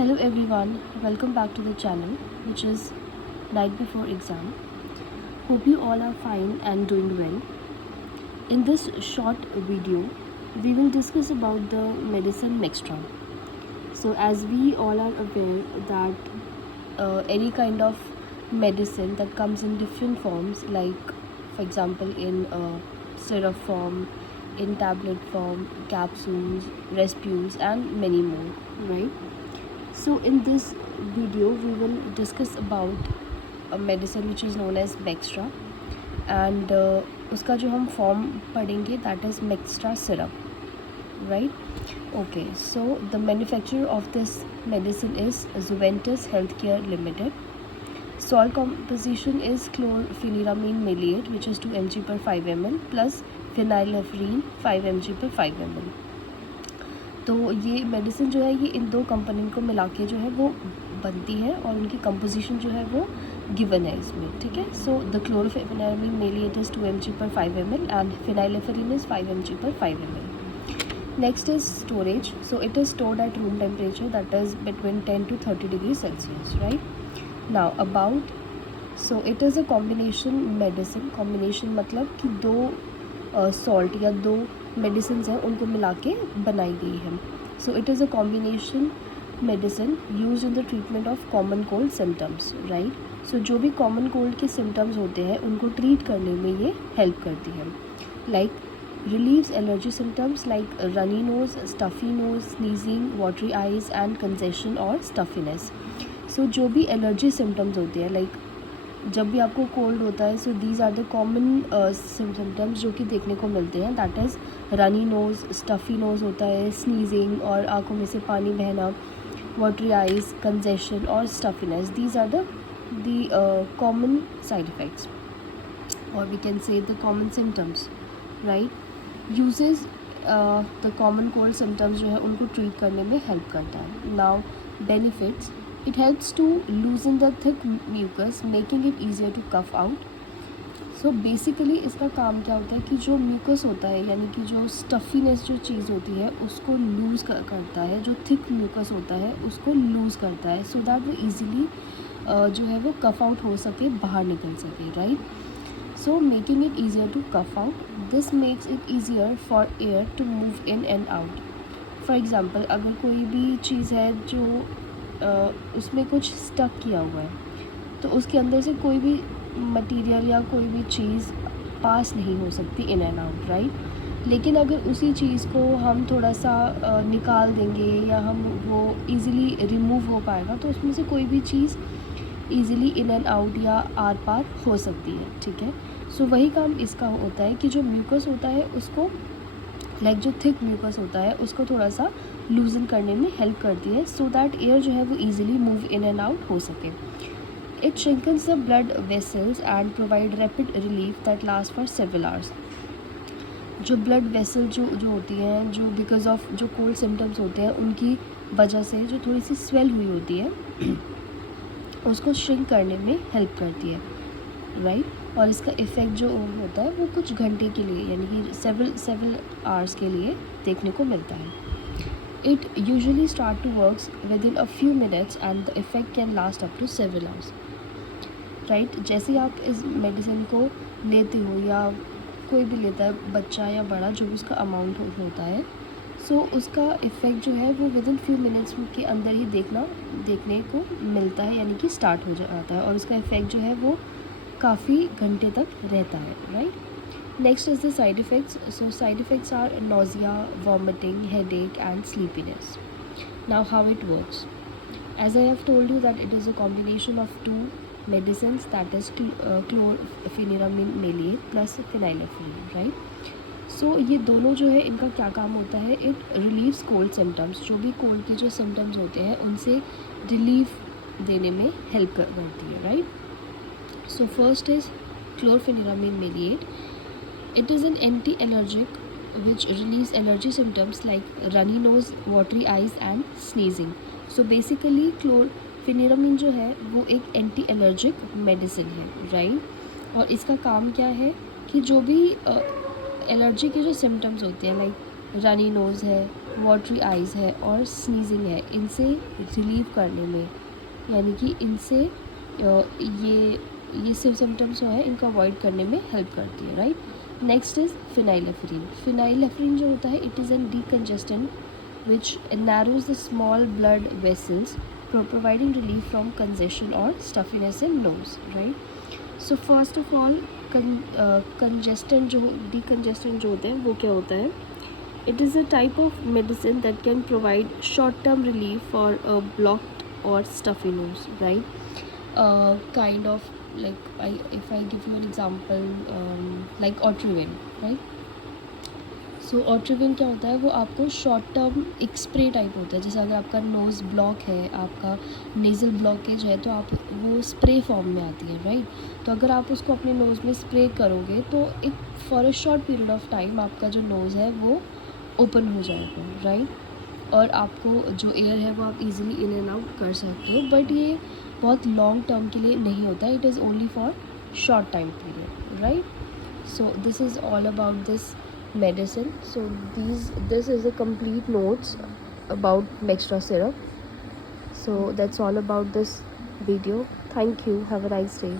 Hello everyone, welcome back to the channel, which is Night Before Exam. Hope you all are fine and doing well. In this short video, we will discuss about the medicine Mextra. So as we all are aware that any kind of medicine that comes in different forms, like for example in syrup form, in tablet form, capsules, respules and many more, right? So in this video we will discuss about a medicine which is known as Bextra and उसका जो हम form पढ़ेंगे that is Mextra syrup, right? Okay, so the manufacturer of this medicine is Zuventus Healthcare Limited. Salt composition is chlorpheniramine maleate, which is 2 mg per 5 ml plus phenylephrine 5 mg per 5 ml. तो ये medicine जो है ये इन दो company को मिला के जो है वो बनती है और उनकी कंपोजिशन जो है वो गिवन है इसमें, ठीक है. So the chlorpheniramine maleate is 2 mg per 5 ml and phenylephrine is 5 mg per 5 ml. Next is storage. So it is stored at room temperature, that is between 10 to 30 degrees Celsius, right? Now about, so it is a combination medicine. Combination मतलब कि दो salt या दो medicine हैं उनको मिला के बनाई गई है. So it is a combination medicine use in the treatment of common cold symptoms, right. So जो भी कॉमन कोल्ड के सिम्टम्स होते हैं उनको ट्रीट करने में ये हेल्प करती है. Like relieves allergy symptoms like runny nose, stuffy nose, sneezing, watery eyes and congestion or stuffiness. So जो भी एलर्जी सिम्टम्स होते हैं, लाइक जब भी आपको कोल्ड होता है, so these are the common symptoms जो कि देखने को मिलते हैं. That is runny nose, stuffy nose होता है, स्नीजिंग और आँखों में से पानी बहना, वाटरी आइज, कंजेशन और stuffiness. These are the common side effects और we can say the common symptoms, right. Uses the common cold symptoms जो है उनको ट्रीट करने में हेल्प करता है. Now benefits, it helps to loosen the thick mucus, making it easier to cough out. So basically इसका काम क्या होता है कि जो म्यूकस होता है यानी कि जो स्टफीनेस जो चीज़ होती है उसको लूज़ करता है. जो थिक म्यूकस होता है उसको लूज़ करता है, सो दैट वो ईज़िली जो है वो कफ आउट हो सके, बाहर निकल सके, right. So making it easier to cough out. This makes it easier for air to move in and out. For example अगर कोई भी चीज़ है जो उसमें कुछ स्टक किया हुआ है तो उसके अंदर से कोई भी मटेरियल या कोई भी चीज़ पास नहीं हो सकती इन एंड आउट, राइट. लेकिन अगर उसी चीज़ को हम थोड़ा सा निकाल देंगे या हम वो इजीली रिमूव हो पाएगा तो उसमें से कोई भी चीज़ इजीली इन एंड आउट या आर पार हो सकती है, ठीक है. सो वही काम इसका होता है कि जो म्यूकस होता है उसको जो थिक म्यूकस होता है उसको थोड़ा सा लूजन करने में हेल्प करती है, सो दैट एयर जो है वो easily move in and out हो सके. It shrinks the blood vessels and provide rapid relief that last for several hours. जो ब्लड वेसल जो होती हैं, जो बिकॉज ऑफ जो कोल्ड सिम्टम्स होते हैं उनकी वजह से जो थोड़ी सी स्वेल हुई होती है उसको श्रिंक करने में हेल्प करती है, राइट. और इसका इफ़ेक्ट जो होता है वो कुछ घंटे के लिए यानी कि सेवरल आवर्स के लिए देखने को मिलता है. It usually start to works with in a few minutes and the effect can last up to several hours, right. जैसे आप इस मेडिसिन को लेते हो या कोई भी लेता है, बच्चा या बड़ा, जो भी उसका अमाउंट होता है, सो उसका इफ़ेक्ट जो है वो विद इन फ्यू मिनट्स के अंदर ही देखने को मिलता है यानी कि स्टार्ट हो जाता है और उसका इफ़ेक्ट जो है वो काफ़ी घंटे तक रहता है, right. Next is the side effects. So side effects are nausea, vomiting, headache and sleepiness. Now how it works. As I have told you that it is a combination of two medicines, that is chlorpheniramine maleate plus phenylephrine, right. So ये दोनों जो है इनका क्या काम होता है, it relieves cold symptoms. जो भी कोल्ड के जो सिम्टम्स होते हैं उनसे रिलीफ देने में हेल्प करती है, right. So first is chlorpheniramine maleate. It is an anti-allergic which relieves allergy symptoms like runny nose, watery eyes and sneezing. So basically chlorpheniramine जो है वो एक एंटी एलर्जिक मेडिसिन है, राइट. और इसका काम क्या है कि जो भी एलर्जी के जो सिम्टम्स होते हैं, लाइक रनी नोज़ है, वाटरी आइज़ है और स्नीजिंग है, इनसे रिलीव करने में, यानी कि इनसे ये सिम्टम्स जो है इनको अवॉइड करने में हेल्प करती है, right. Next is phenylephrine. Phenylephrine जो होता है it is an decongestant which narrows the small blood vessels, providing relief from congestion or stuffiness in nose, right. So first of all, congestant जो decongestant जो होते हैं वो क्या होता है? It is a type of medicine that can provide short-term relief for a blocked or stuffy nose, right? Kind of like if I give you an example, like Otrivin, right? सो ऑट्रिविन क्या होता है, वो आपको शॉर्ट टर्म एक spray type होता है, जैसे अगर आपका नोज़ ब्लॉक है, आपका नेज़ल ब्लॉकेज है, तो आप वो स्प्रे फॉर्म में आती है, राइट। तो अगर आप उसको अपने नोज़ में स्प्रे करोगे तो एक for a short period of time आपका जो नोज़ है वो ओपन हो जाएगा, राइट। और आपको जो एयर है वो आप इजीली इन एंड आउट कर सकते हो, बट ये बहुत लॉन्ग टर्म के लिए नहीं होता, it is only for short time period, right. So this is all about this medicine. So this is a complete notes about Mextra syrup. So that's all about this video. Thank you. Have a nice day.